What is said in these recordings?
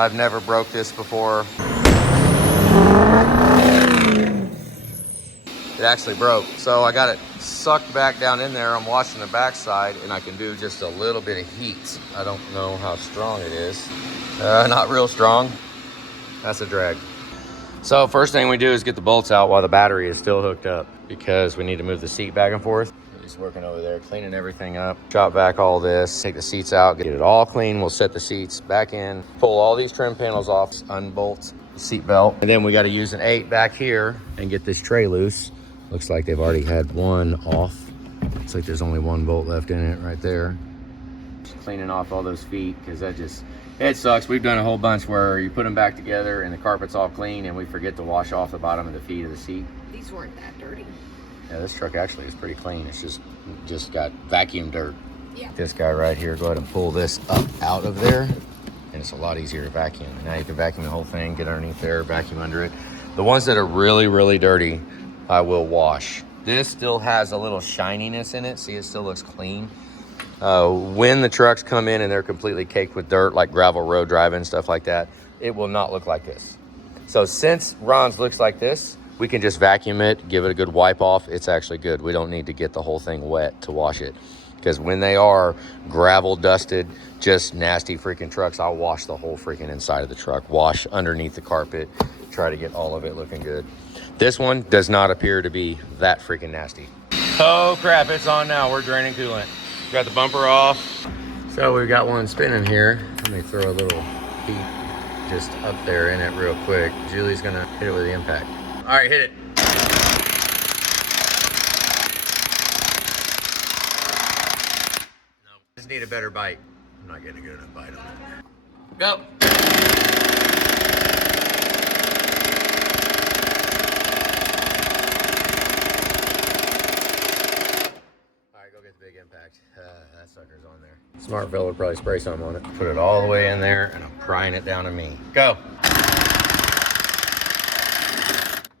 I've never broke this before. It actually broke. So I got it sucked back down in there. I'm washing the backside and I can do just a little bit of heat. I don't know how strong it is. Not real strong. That's a drag. So first thing we do is get the bolts out while the battery is still hooked up because we need to move the seat back and forth. He's working over there, cleaning everything up. Chop back all this, take the seats out, get it all clean. We'll set the seats back in, pull all these trim panels off, unbolt the seat belt. And then we got to use an 8 back here and get this tray loose. Looks like they've already had one off. Looks like there's only one bolt left in it right there. Just cleaning off all those feet because it sucks. We've done a whole bunch where you put them back together and the carpet's all clean and we forget to wash off the bottom of the feet of the seat. These weren't that dirty. Yeah, this truck actually is pretty clean. It's just got vacuum dirt. Yeah. This guy right here, go ahead and pull this up out of there and it's a lot easier to vacuum. Now you can vacuum the whole thing, get underneath there, vacuum under it. The ones that are really, really dirty, I will wash. This still has a little shininess in it. See, it still looks clean. When the trucks come in and they're completely caked with dirt, like gravel road driving, stuff like that, it will not look like this. So since Ron's looks like this, we can just vacuum it, give it a good wipe off. It's actually good. We don't need to get the whole thing wet to wash it. Because when they are gravel dusted, just nasty freaking trucks, I'll wash the whole freaking inside of the truck, wash underneath the carpet, try to get all of it looking good. This one does not appear to be that freaking nasty. Oh crap, it's on now. We're draining coolant. Got the bumper off. So we've got one spinning here. Let me throw a little heat just up there in it real quick. Julie's gonna hit it with the impact. All right, hit it. Nope. Just need a better bite. I'm not getting a good enough bite on it. Go. Big impact. That sucker's on there. Smart fella would probably spray something on it. Put it all the way in there and I'm prying it down to me. Go.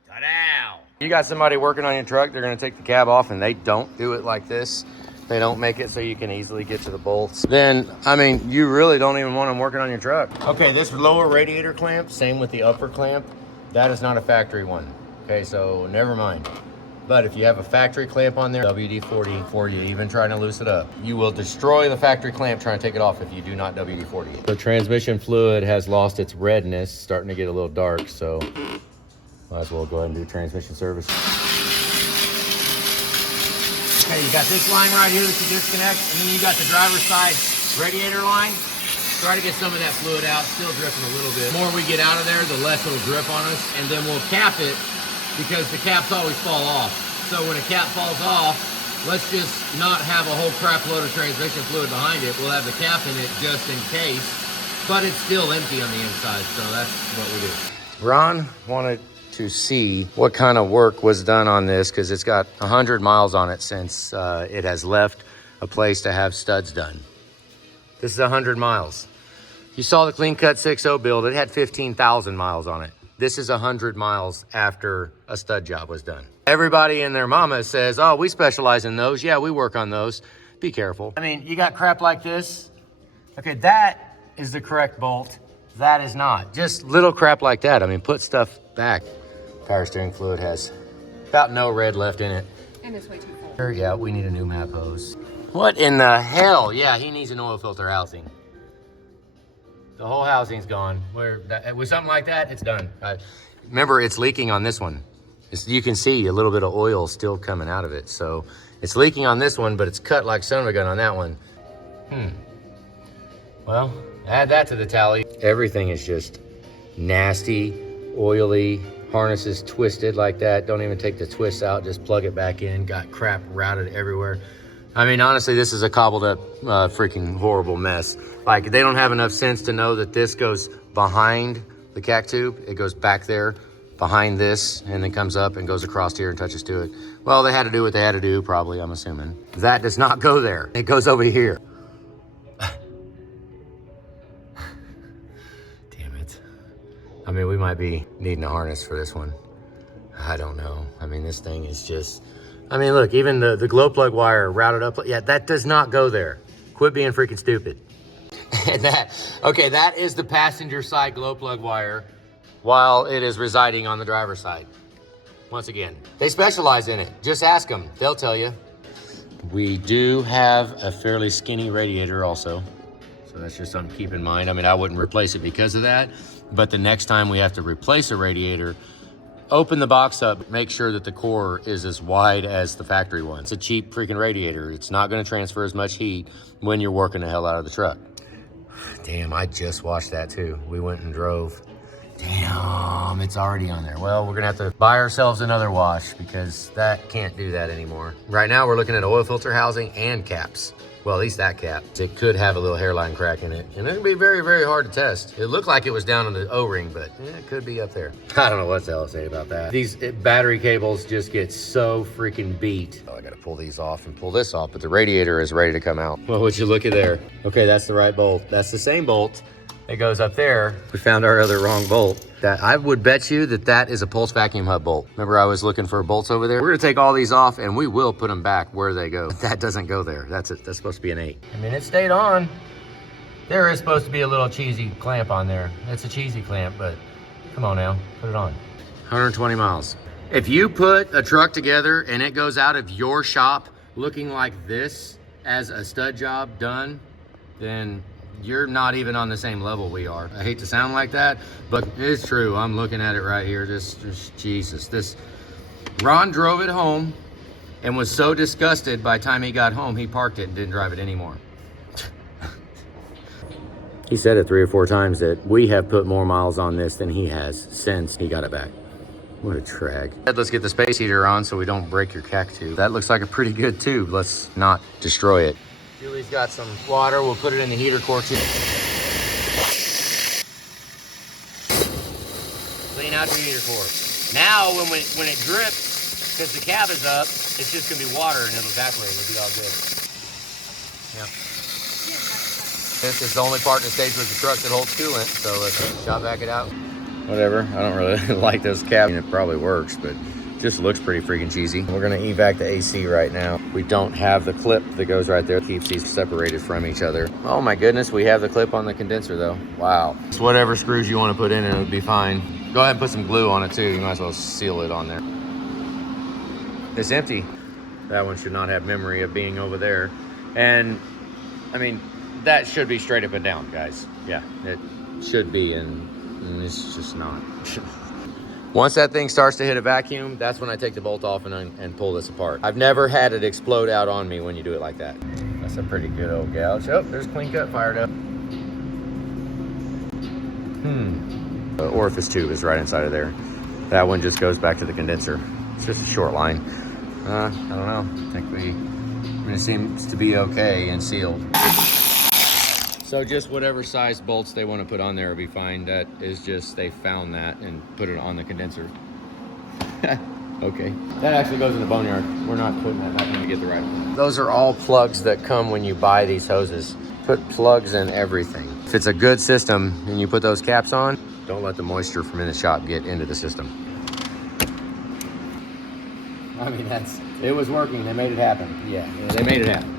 Ta-dow. You got somebody working on your truck, they're gonna take the cab off and they don't do it like this. They don't make it so you can easily get to the bolts. Then, I mean, you really don't even want them working on your truck. Okay, this lower radiator clamp, same with the upper clamp. That is not a factory one. Okay, so never mind. But if you have a factory clamp on there, WD-40 for you, even trying to loose it up. You will destroy the factory clamp trying to take it off if you do not WD-40 it. The transmission fluid has lost its redness, starting to get a little dark, so might as well go ahead and do transmission service. Okay, you got this line right here that you disconnect, and then you got the driver's side radiator line. Try to get some of that fluid out, still dripping a little bit. The more we get out of there, the less it'll drip on us, and then we'll cap it because the caps always fall off. So when a cap falls off, let's just not have a whole crap load of transmission fluid behind it. We'll have the cap in it just in case, but it's still empty on the inside, so that's what we do. Ron wanted to see what kind of work was done on this because it's got 100 miles on it since it has left a place to have studs done. This is 100 miles. You saw the clean cut 6.0 build, it had 15,000 miles on it. This is 100 miles after a stud job was done. Everybody and their mama says, oh, we specialize in those. Yeah, we work on those. Be careful. I mean, you got crap like this. Okay, that is the correct bolt. That is not. Just little crap like that. I mean, put stuff back. Power steering fluid has about no red left in it. And it's way too full. Yeah, we need a new map hose. What in the hell? Yeah, he needs an oil filter housing. The whole housing's gone. With something like that, it's done. Remember, it's leaking on this one. You can see a little bit of oil still coming out of it. So it's leaking on this one, but it's cut like son of a gun on that one. Well, add that to the tally. Everything is just nasty, oily, harnesses twisted like that. Don't even take the twists out, just plug it back in. Got crap routed everywhere. I mean, honestly, this is a cobbled up freaking horrible mess. Like, they don't have enough sense to know that this goes behind the cac tube. It goes back there behind this and then comes up and goes across here and touches to it. Well, they had to do what they had to do, probably, I'm assuming. That does not go there. It goes over here. Damn it. I mean, we might be needing a harness for this one. I don't know. I mean, this thing is just... I mean, look, even the glow plug wire routed up. Yeah, that does not go there. Quit being freaking stupid. And that is the passenger side glow plug wire while it is residing on the driver's side. Once again, they specialize in it. Just ask them, they'll tell you. We do have a fairly skinny radiator also. So that's just something to keep in mind. I mean, I wouldn't replace it because of that, but the next time we have to replace a radiator, open the box up, make sure that the core is as wide as the factory one. It's a cheap freaking radiator. It's not gonna transfer as much heat when you're working the hell out of the truck. Damn, I just washed that too. We went and drove. Damn, it's already on there. Well, we're gonna have to buy ourselves another wash because that can't do that anymore. Right now, we're looking at oil filter housing and caps. Well, at least that cap. It could have a little hairline crack in it, and it'll be very, very hard to test. It looked like it was down on the O-ring, but it could be up there. I don't know what the hell to say about that. These battery cables just get so freaking beat. Oh, I gotta pull these off and pull this off, but the radiator is ready to come out. Well, would you look at there? Okay, that's the right bolt. That's the same bolt. It goes up there. We found our other wrong bolt. That I would bet you that is a pulse vacuum hub bolt. Remember I was looking for bolts over there? We're gonna take all these off and we will put them back where they go. That doesn't go there. That's supposed to be an 8. I mean, it stayed on. There is supposed to be a little cheesy clamp on there. It's a cheesy clamp, but come on now, put it on. 120 miles. If you put a truck together and it goes out of your shop looking like this as a stud job done, then you're not even on the same level we are. I hate to sound like that, but it's true. I'm looking at it right here. Just Jesus. Ron drove it home and was so disgusted by the time he got home, he parked it and didn't drive it anymore. He said it 3 or 4 times that we have put more miles on this than he has since he got it back. What a trag. Let's get the space heater on so we don't break your cack tube. That looks like a pretty good tube. Let's not destroy it. Julie's got some water. We'll put it in the heater core too. Clean out your heater core. Now, when it drips, because the cab is up, it's just gonna be water and it'll evaporate. It'll be all good. Yeah. This is the only part that stays with the truck that holds coolant. So let's shop back it out. Whatever. I don't really like those cabs. It probably works, but just looks pretty freaking cheesy. We're gonna evac the AC right now. We don't have the clip that goes right there. Keeps these separated from each other. Oh my goodness, we have the clip on the condenser though. Wow. It's whatever screws you wanna put in it, it'll be fine. Go ahead and put some glue on it too. You might as well seal it on there. It's empty. That one should not have memory of being over there. And I mean, that should be straight up and down, guys. Yeah, it should be, and it's just not. Once that thing starts to hit a vacuum, that's when I take the bolt off and pull this apart. I've never had it explode out on me when you do it like that. That's a pretty good old gouge. Oh, there's clean cut fired up. The orifice tube is right inside of there. That one just goes back to the condenser. It's just a short line. I don't know. I think it seems to be okay and sealed. So just whatever size bolts they want to put on there will be fine. That is just, they found that and put it on the condenser. Okay. That actually goes in the boneyard. We're not putting that back in to get the right one. Those are all plugs that come when you buy these hoses. Put plugs in everything. If it's a good system and you put those caps on, don't let the moisture from in the shop get into the system. I mean, it was working. They made it happen. Yeah, they made it happen.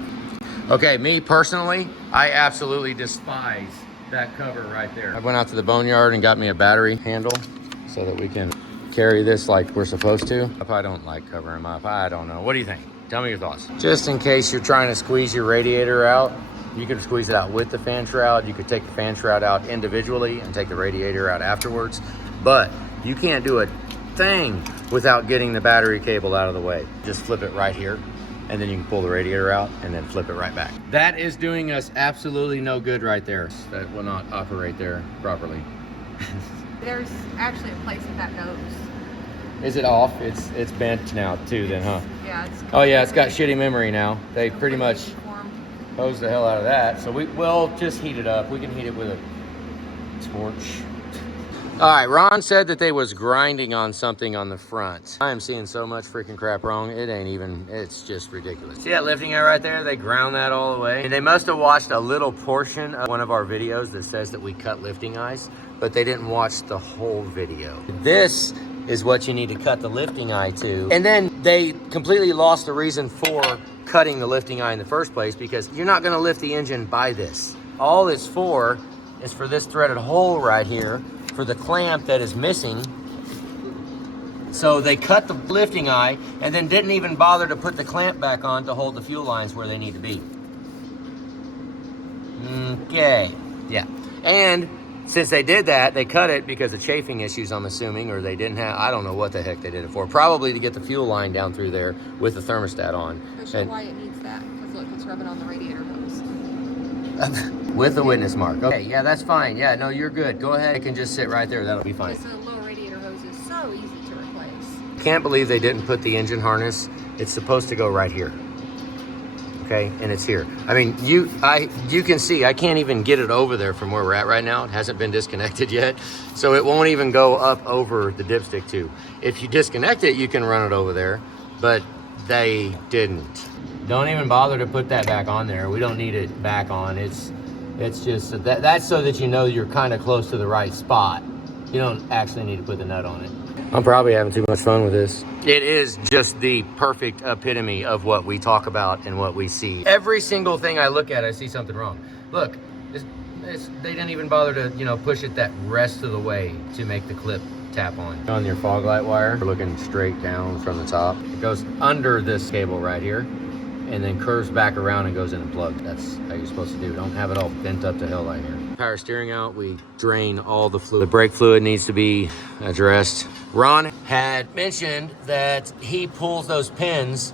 Okay, me personally, I absolutely despise that cover right there. I went out to the boneyard and got me a battery handle so that we can carry this like we're supposed to. I don't like covering them up. I don't know. What do you think? Tell me your thoughts. Just in case you're trying to squeeze your radiator out, you can squeeze it out with the fan shroud. You could take the fan shroud out individually and take the radiator out afterwards. But you can't do a thing without getting the battery cable out of the way. Just flip it right here, and then you can pull the radiator out and then flip it right back. That is doing us absolutely no good right there. That will not operate there properly. There's actually a place that goes. Is it off? It's bent now too then, huh? Yeah, it's Oh yeah, it's got shitty memory now. They pretty much hose the hell out of that. So we'll just heat it up. We can heat it with a torch. All right, Ron said that they was grinding on something on the front. I am seeing so much freaking crap wrong. It ain't even, it's just ridiculous. See that lifting eye right there? They ground that all the way. And they must have watched a little portion of one of our videos that says that we cut lifting eyes, but they didn't watch the whole video. This is what you need to cut the lifting eye to. And then they completely lost the reason for cutting the lifting eye in the first place, because you're not gonna lift the engine by this. all it's for is for this threaded hole right here for the clamp that is missing. So they cut the lifting eye and then didn't even bother to put the clamp back on to hold the fuel lines where they need to be. Okay, yeah. And since they did that, they cut it because of chafing issues, I'm assuming, or they didn't have, I don't know what the heck they did it for. Probably to get the fuel line down through there with the thermostat on. Show why it needs that, because look, it's rubbing on the radiator hose. With the witness mark. Okay, yeah, that's fine. Yeah, no, you're good. Go ahead. It can just sit right there. That'll be fine. This little radiator hose is so easy to replace. Can't believe they didn't put the engine harness. It's supposed to go right here. Okay, and it's here. I mean, you can see I can't even get it over there from where we're at right now. It hasn't been disconnected yet, so it won't even go up over the dipstick tube. If you disconnect it, you can run it over there, but they didn't. Don't even bother to put that back on there. We don't need it back on. It's just that's so that you know you're kind of close to the right spot. You don't actually need to put the nut on it. I'm probably having too much fun with this. It is just the perfect epitome of what we talk about and what we see. Every single thing I look at, I see something wrong. Look, they didn't even bother to, you know, push it that rest of the way to make the clip tap on. On your fog light wire, we're looking straight down from the top. It goes under this cable right here and then curves back around and goes in and plugs. That's how you're supposed to do. Don't have it all bent up to hell right here. Power steering out, we drain all the fluid. The brake fluid needs to be addressed. Ron had mentioned that he pulls those pins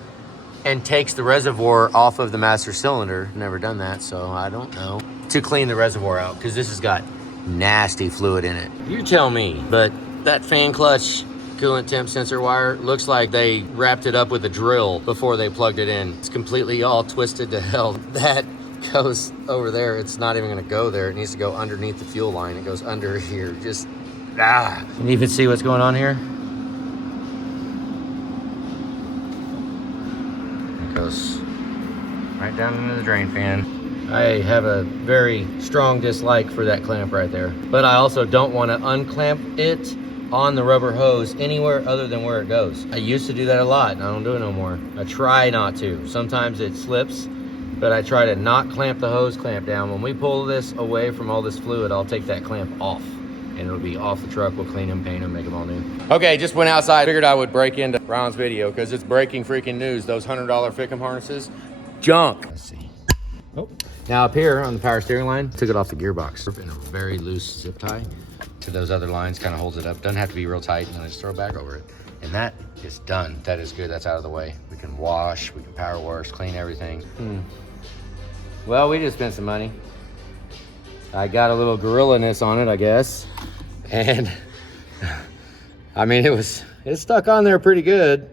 and takes the reservoir off of the master cylinder. Never done that, so I don't know. To clean the reservoir out, because this has got nasty fluid in it. You tell me, but that fan clutch coolant temp sensor wire looks like they wrapped it up with a drill before they plugged it in. It's completely all twisted to hell. That goes over there. It's not even gonna go there. It needs to go underneath the fuel line. It goes under here. Just, Can you even see what's going on here? It goes right down into the drain fan. I have a very strong dislike for that clamp right there, but I also don't want to unclamp it on the rubber hose anywhere other than where it goes. I used to do that a lot, and I don't do it no more. I try not to. Sometimes it slips, but I try to not clamp the hose clamp down. When we pull this away from all this fluid, I'll take that clamp off, and it'll be off the truck. We'll clean them, paint them, make them all new. Okay, just went outside. Figured I would break into Ron's video because it's breaking freaking news. Those $100 Fickum harnesses, junk. Let's see. Oh. Now up here on the power steering line, took it off the gearbox in a very loose zip tie to those other lines, kind of holds it up. Doesn't have to be real tight, and then I just throw it back over it. And that is done. That is good. That's out of the way. We can wash, we can power wash, clean everything. Well, we just spent some money. I got a little gorilla-ness on it, I guess. And I mean, it stuck on there pretty good.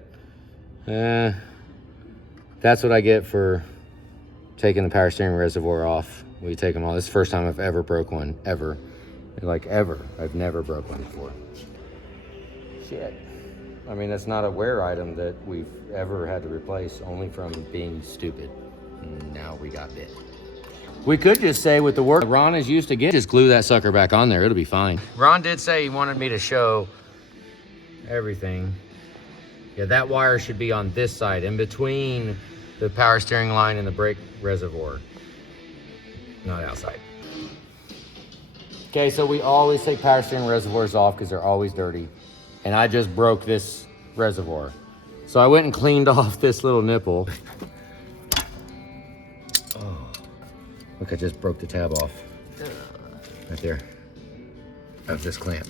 That's what I get for taking the power steering reservoir off. We take them all. This is the first time I've ever broke one, ever. Like ever. I've never broke one before. Shit. I mean, that's not a wear item that we've ever had to replace, only from being stupid. Now we got bit. We could just say with the work Ron is used to get, just glue that sucker back on there. It'll be fine. Ron did say he wanted me to show everything. Yeah, that wire should be on this side, in between the power steering line and the brake reservoir, not outside. Okay, so we always take power steering reservoirs off because they're always dirty. And I just broke this reservoir. So I went and cleaned off this little nipple. Oh, look, I just broke the tab off. Right there, of this clamp.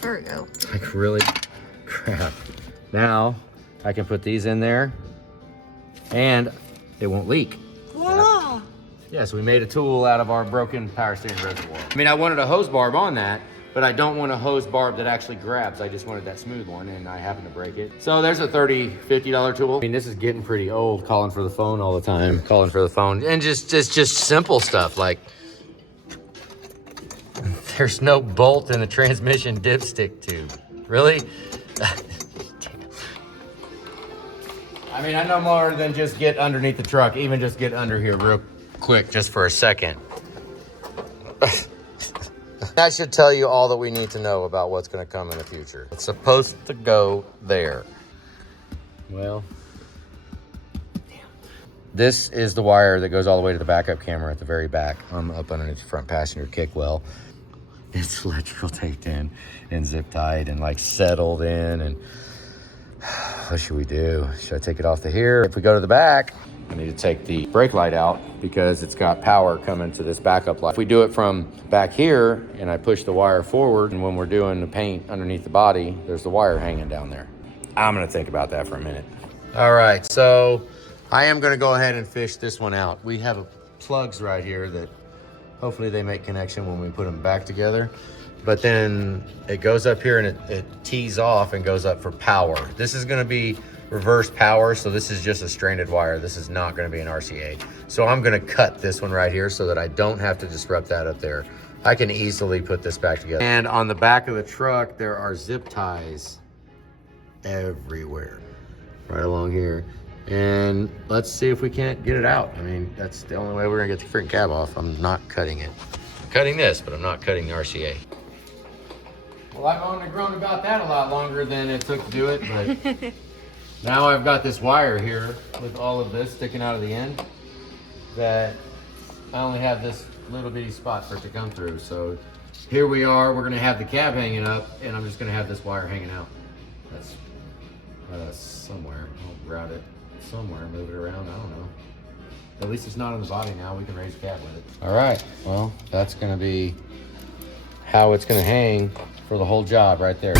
There we go. Like, really? Crap. Now, I can put these in there and it won't leak. Voila! Yeah, so we made a tool out of our broken power steering reservoir. I mean, I wanted a hose barb on that, but I don't want a hose barb that actually grabs. I just wanted that smooth one, and I happened to break it. So there's a $30, $50 tool. I mean, this is getting pretty old, calling for the phone all the time, calling for the phone. And just simple stuff like, there's no bolt in the transmission dipstick tube. Really? I mean, I know more than just get underneath the truck, even just get under here real quick, just for a second. That should tell you all that we need to know about what's gonna come in the future. It's supposed to go there. Well, damn. This is the wire that goes all the way to the backup camera at the very back. I'm up underneath the front passenger kick well. It's electrical taped in and zip tied and like settled in. And what should we do? Should I take it off the here? If we go to the back, I need to take the brake light out because it's got power coming to this backup light. If we do it from back here and I push the wire forward, and when we're doing the paint underneath the body, there's the wire hanging down there. I'm gonna think about that for a minute. All right, so I am gonna go ahead and fish this one out. We have plugs right here that hopefully they make connection when we put them back together. But then it goes up here and it tees off and goes up for power. This is gonna be reverse power, so this is just a stranded wire. This is not gonna be an RCA. So I'm gonna cut this one right here so that I don't have to disrupt that up there. I can easily put this back together. And on the back of the truck, there are zip ties everywhere, right along here. And let's see if we can't get it out. I mean, that's the only way we're gonna get the freaking cab off. I'm not cutting it. I'm cutting this, but I'm not cutting the RCA. Well, I've only grown about that a lot longer than it took to do it, but now I've got this wire here with all of this sticking out of the end that I only have this little bitty spot for it to come through. So here we are, we're gonna have the cab hanging up and I'm just gonna have this wire hanging out. That's somewhere, I'll route it somewhere, move it around, I don't know. At least it's not on the body now, we can raise the cab with it. All right, well, that's gonna be how it's gonna hang for the whole job right there.